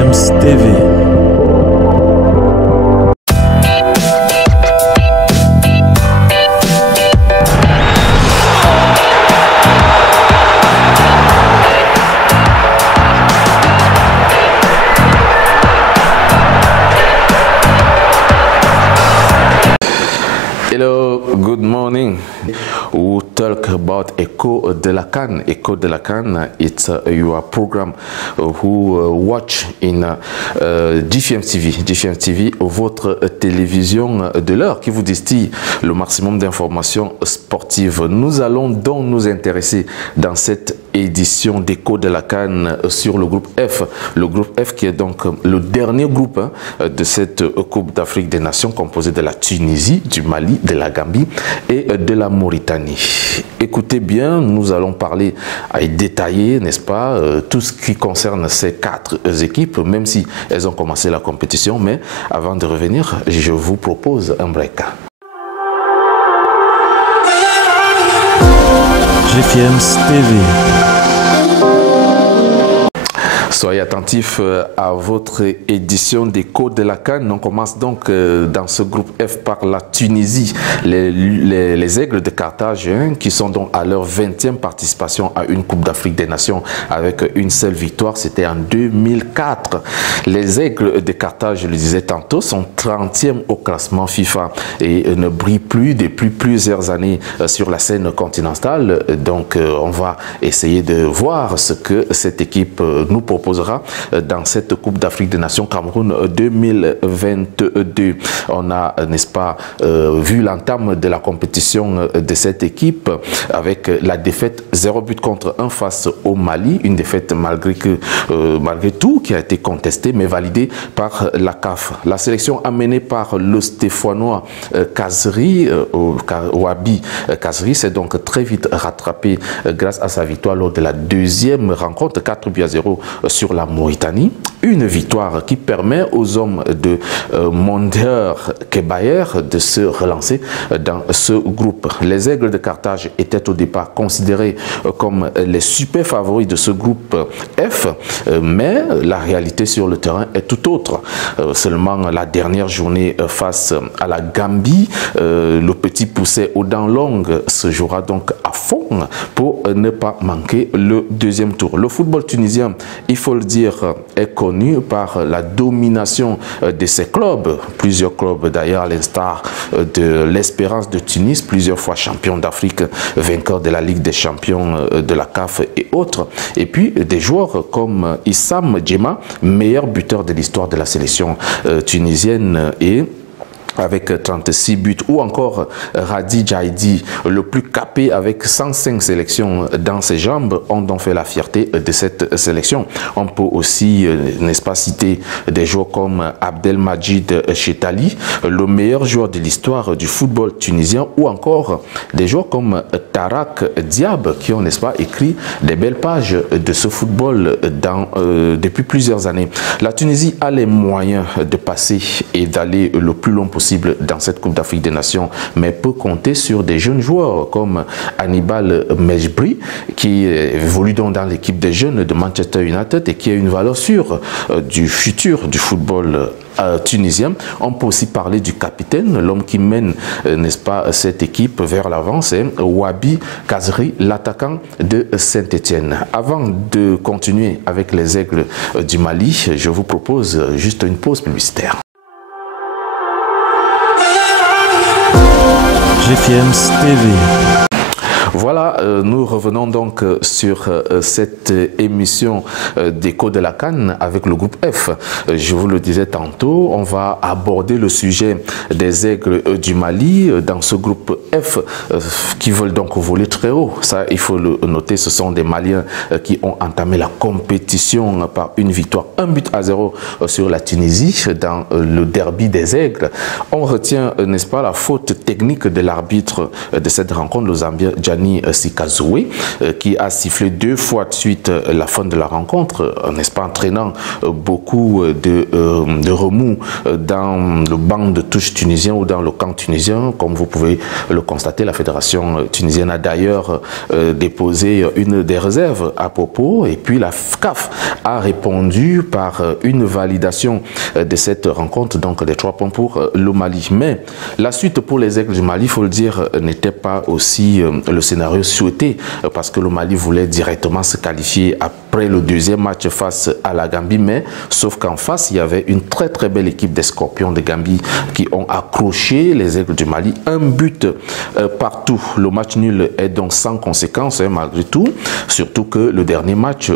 GFM's TV. Hello, good morning. We'll talk about Echo de la CAN. Echo de la CAN, it's your program who watch in GFM TV. GFM TV, votre télévision de l'heure qui vous distille le maximum d'informations sportives. Nous allons donc nous intéresser dans cette édition d'Echo de la CAN sur le groupe F. Le groupe F qui est donc le dernier groupe de cette Coupe d'Afrique des Nations composé de la Tunisie, du Mali, de la Gambie et de la Mauritanie. Écoutez bien, nous allons parler et détailler, n'est-ce pas, tout ce qui concerne ces quatre équipes, même si elles ont commencé la compétition. Mais avant de revenir, je vous propose un break. GFM's TV. Soyez attentifs à votre édition d'Echo de la CAN. On commence donc dans ce groupe F par la Tunisie, les Aigles de Carthage, qui sont donc à leur 20e participation à une Coupe d'Afrique des Nations avec une seule victoire, c'était en 2004. Les Aigles de Carthage, je le disais tantôt, sont 30e au classement FIFA et ne brillent plus depuis plusieurs années sur la scène continentale. Donc on va essayer de voir ce que cette équipe nous propose dans cette Coupe d'Afrique des Nations Cameroun 2022. On a, n'est-ce pas, vu l'entame de la compétition de cette équipe avec la défaite 0 but contre 1 face au Mali, une défaite malgré tout qui a été contestée mais validée par la CAF. La sélection amenée par le Stéphanois Kazri, Wabi Kazri, s'est donc très vite rattrapé grâce à sa victoire lors de la deuxième rencontre 4-0 sur la Mauritanie, une victoire qui permet aux hommes de Monder Kebayer de se relancer dans ce groupe. Les Aigles de Carthage étaient au départ considérés comme les super favoris de ce groupe F, mais la réalité sur le terrain est tout autre. Seulement la dernière journée face à la Gambie, le petit poussé aux dents longues se jouera donc à fond pour ne pas manquer le deuxième tour. Le football tunisien, il faut le dire, est connu par la domination de ses clubs. Plusieurs clubs d'ailleurs, à l'instar de l'Espérance de Tunis, plusieurs fois champion d'Afrique, vainqueur de la Ligue des champions de la CAF et autres. Et puis des joueurs comme Issam Djema, meilleur buteur de l'histoire de la sélection tunisienne et avec 36 buts, ou encore Radi Jaidi, le plus capé avec 105 sélections dans ses jambes, ont donc fait la fierté de cette sélection. On peut aussi, n'est-ce pas, citer des joueurs comme Abdelmajid Chetali, le meilleur joueur de l'histoire du football tunisien, ou encore des joueurs comme Tarak Diab, qui ont, n'est-ce pas, écrit des belles pages de ce football depuis plusieurs années. La Tunisie a les moyens de passer et d'aller le plus long possible dans cette Coupe d'Afrique des Nations, mais peut compter sur des jeunes joueurs comme Hannibal Mejbri, qui évolue donc dans l'équipe des jeunes de Manchester United et qui a une valeur sûre du futur du football tunisien. On peut aussi parler du capitaine, l'homme qui mène, n'est-ce pas, cette équipe vers l'avant, c'est Wabi Kazri, l'attaquant de Saint-Étienne. Avant de continuer avec les Aigles du Mali, je vous propose juste une pause publicitaire. GFM's TV. Voilà, nous revenons donc sur cette émission d'Echo de la CAN avec le groupe F. Je vous le disais tantôt, on va aborder le sujet des Aigles du Mali dans ce groupe F qui veulent donc voler très haut. Ça, il faut le noter, ce sont des Maliens qui ont entamé la compétition par une victoire 1-0 sur la Tunisie dans le derby des Aigles. On retient, n'est-ce pas, la faute technique de l'arbitre de cette rencontre, le Zambien Gianni Tijani Sikazoué, qui a sifflé 2 fois de suite la fin de la rencontre, n'est-ce pas, entraînant beaucoup de remous dans le banc de touche tunisien ou dans le camp tunisien. Comme vous pouvez le constater, la fédération tunisienne a d'ailleurs déposé une des réserves à propos, et puis la CAF a répondu par une validation de cette rencontre, donc des 3 points pour le Mali. Mais la suite pour les Aigles du Mali, il faut le dire, n'était pas aussi le scénario souhaité, parce que le Mali voulait directement se qualifier après le deuxième match face à la Gambie, mais sauf qu'en face, il y avait une très très belle équipe des Scorpions de Gambie qui ont accroché les Aigles du Mali. Un but partout. Le match nul est donc sans conséquence, malgré tout, surtout que le dernier match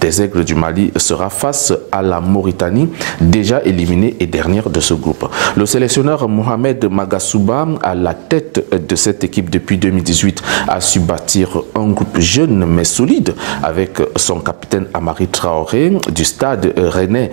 des Aigles du Mali sera face à la Mauritanie, déjà éliminée et dernière de ce groupe. Le sélectionneur Mohamed Magassouba, à la tête de cette équipe depuis 2018, a su bâtir un groupe jeune mais solide avec son capitaine Amari Traoré du Stade Rennais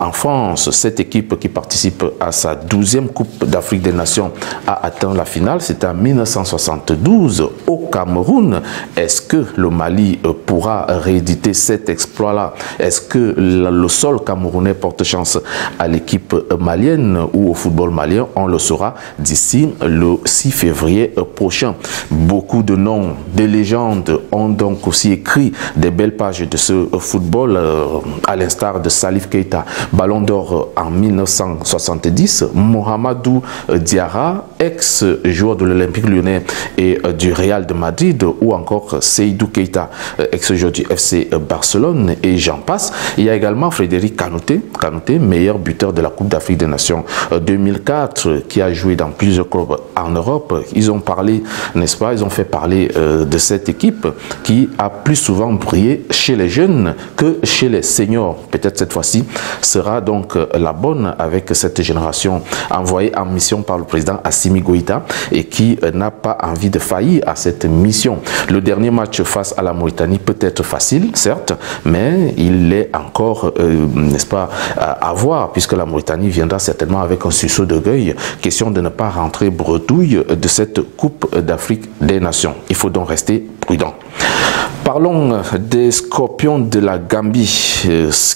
en France. Cette équipe qui participe à sa 12e Coupe d'Afrique des Nations a atteint la finale. C'était en 1972 au Cameroun. Est-ce que le Mali pourra rééditer cet exploit-là? Est-ce que le sol camerounais porte chance à l'équipe malienne ou au football malien? On le saura d'ici le 6 février prochain. Beaucoup de noms, des légendes ont donc aussi écrit des belles pages de ce football, à l'instar de Salif Keita, Ballon d'Or en 1970, Mohamedou Diarra, ex-joueur de l'Olympique Lyonnais et du Real de Madrid, ou encore Seydou Keita, ex-joueur du FC Barcelone, et j'en passe. Il y a également Frédéric Kanouté, meilleur buteur de la Coupe d'Afrique des Nations 2004, qui a joué dans plusieurs clubs en Europe. Ils ont parlé, n'est-ce pas, ils ont fait parler de cette équipe qui a plus souvent brillé chez les jeunes que chez les seniors. Peut-être cette fois-ci sera donc la bonne avec cette génération envoyée en mission par le président Assimi Goïta et qui n'a pas envie de faillir à cette mission. Le dernier match face à la Mauritanie peut être facile, certes, mais il est encore, n'est-ce pas, à voir, puisque la Mauritanie viendra certainement avec un sursaut d'orgueil. Question de ne pas rentrer bredouille de cette Coupe d'Afrique des Nations. Il faut donc rester prudent. Parlons des Scorpions de la Gambie,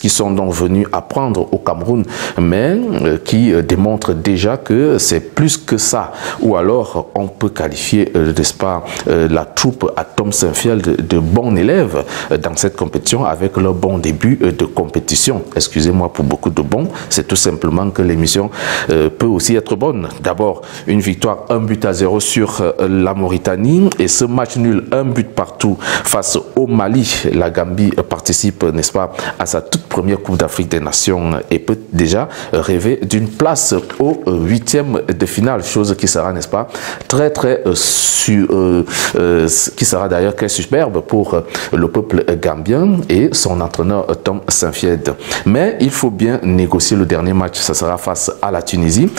qui sont donc venus apprendre au Cameroun, mais qui démontrent déjà que c'est plus que ça. Ou alors, on peut qualifier, n'est-ce pas, la troupe à Tom Saint-Field de bons élèves dans cette compétition avec leur bon début de compétition. Excusez-moi pour beaucoup de bons, c'est tout simplement que l'émission peut aussi être bonne. D'abord, une victoire 1-0 sur la Mauritanie et ce match nul 1 but partout face au Mali. La Gambie participe, n'est-ce pas, à sa toute première Coupe d'Afrique des Nations et peut déjà rêver d'une place au 8e de finale, chose qui sera, n'est-ce pas, très qui sera d'ailleurs très superbe pour le peuple gambien et son entraîneur Tom Saint-Field. Mais il faut bien négocier le dernier match, ça sera face à la Tunisie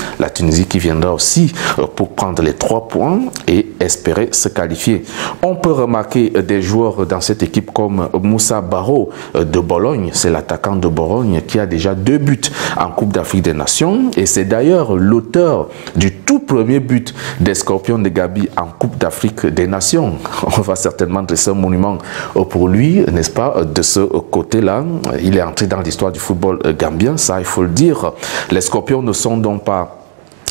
qui viendra aussi pour prendre les 3 points et espérer se qualifier. On peut remarquer des joueurs dans cette équipe comme Moussa Barrow de Bologne, c'est l'attaquant de Bologne qui a déjà 2 buts en Coupe d'Afrique des Nations et c'est d'ailleurs l'auteur du tout premier but des Scorpions de Gambie en Coupe d'Afrique des Nations. On va certainement dresser un monument pour lui, n'est-ce pas, de ce côté-là. Il est entré dans l'histoire du football gambien, ça il faut le dire. Les Scorpions ne sont donc pas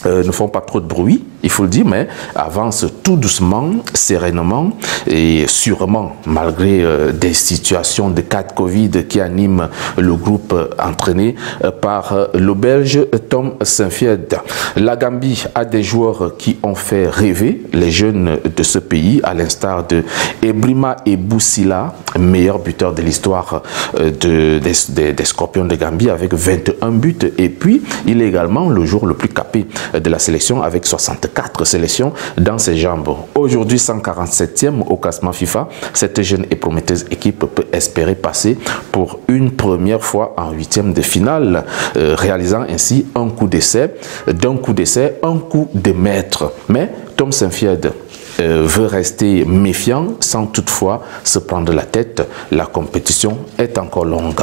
ne font pas trop de bruit, il faut le dire, mais avancent tout doucement, sereinement et sûrement, malgré des situations de cas de Covid qui animent le groupe entraîné par le Belge Tom Saint-Field. La Gambie a des joueurs qui ont fait rêver les jeunes de ce pays, à l'instar de Ebrima Eboussila, meilleur buteur de l'histoire des Scorpions de Gambie avec 21 buts. Et puis, il est également le joueur le plus capé de la sélection avec 64 sélections dans ses jambes. Aujourd'hui 147e au classement FIFA, cette jeune et prometteuse équipe peut espérer passer pour une première fois en 8e de finale, réalisant ainsi un coup d'essai, d'un coup d'essai, un coup de maître. Mais Tom Saint-Field veut rester méfiant sans toutefois se prendre la tête. La compétition est encore longue.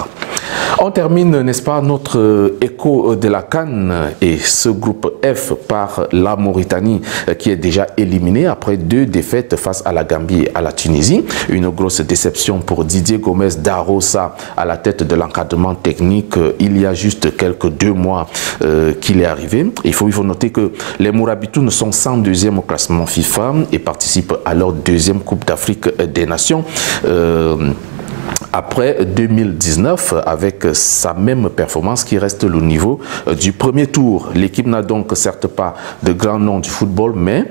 On termine, n'est-ce pas, notre écho de la CAN et ce groupe F par la Mauritanie qui est déjà éliminée après 2 défaites face à la Gambie et à la Tunisie. Une grosse déception pour Didier Gomes d'Arosa à la tête de l'encadrement technique il y a juste quelques 2 mois qu'il est arrivé. Il faut noter que les Mourabitoun sont 102e au classement FIFA et participent à leur 2e Coupe d'Afrique des Nations. Après 2019, avec sa même performance qui reste le niveau du premier tour. L'équipe n'a donc certes pas de grands noms du football, mais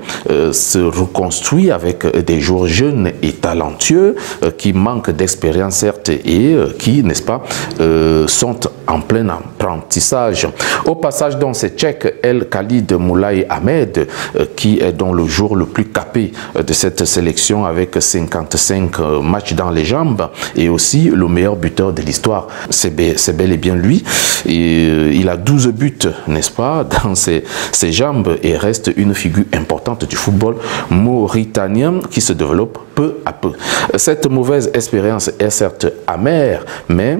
se reconstruit avec des joueurs jeunes et talentueux qui manquent d'expérience certes et qui, n'est-ce pas, sont en plein apprentissage. Au passage, dans ces Tchèques, El Khalid Moulay Ahmed, qui est dans le jour le plus capé de cette sélection avec 55 matchs dans les jambes et aussi le meilleur buteur de l'histoire. C'est bel et bien lui. Et il a 12 buts, n'est-ce pas, dans ses jambes et reste une figure importante du football mauritanien qui se développe peu à peu. Cette mauvaise expérience est certes amère, mais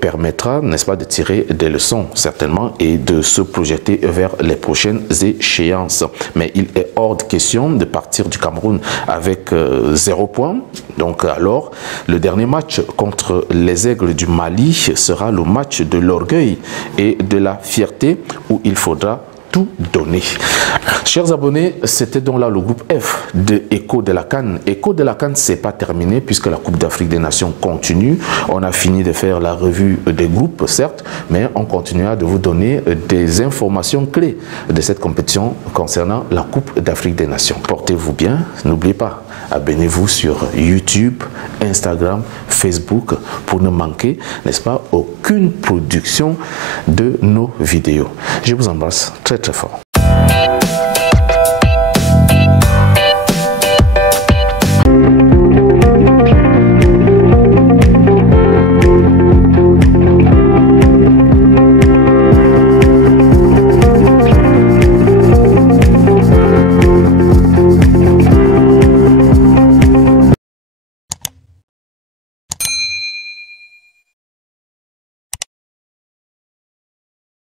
permettra, n'est-ce pas, de tirer des leçons certainement et de se projeter vers les prochaines échéances. Mais il est hors de question de partir du Cameroun avec 0 point. Donc alors, le dernier match contre les Aigles du Mali sera le match de l'orgueil et de la fierté où il faudra tout donner. Chers abonnés, c'était donc là le groupe F de Écho de la CAN. Écho de la CAN, c'est pas terminé puisque la Coupe d'Afrique des Nations continue. On a fini de faire la revue des groupes, certes, mais on continuera de vous donner des informations clés de cette compétition concernant la Coupe d'Afrique des Nations. Portez-vous bien, n'oubliez pas, abonnez-vous sur YouTube, Instagram, Facebook pour ne manquer, n'est-ce pas, aucune production de nos vidéos. Je vous embrasse très très fort.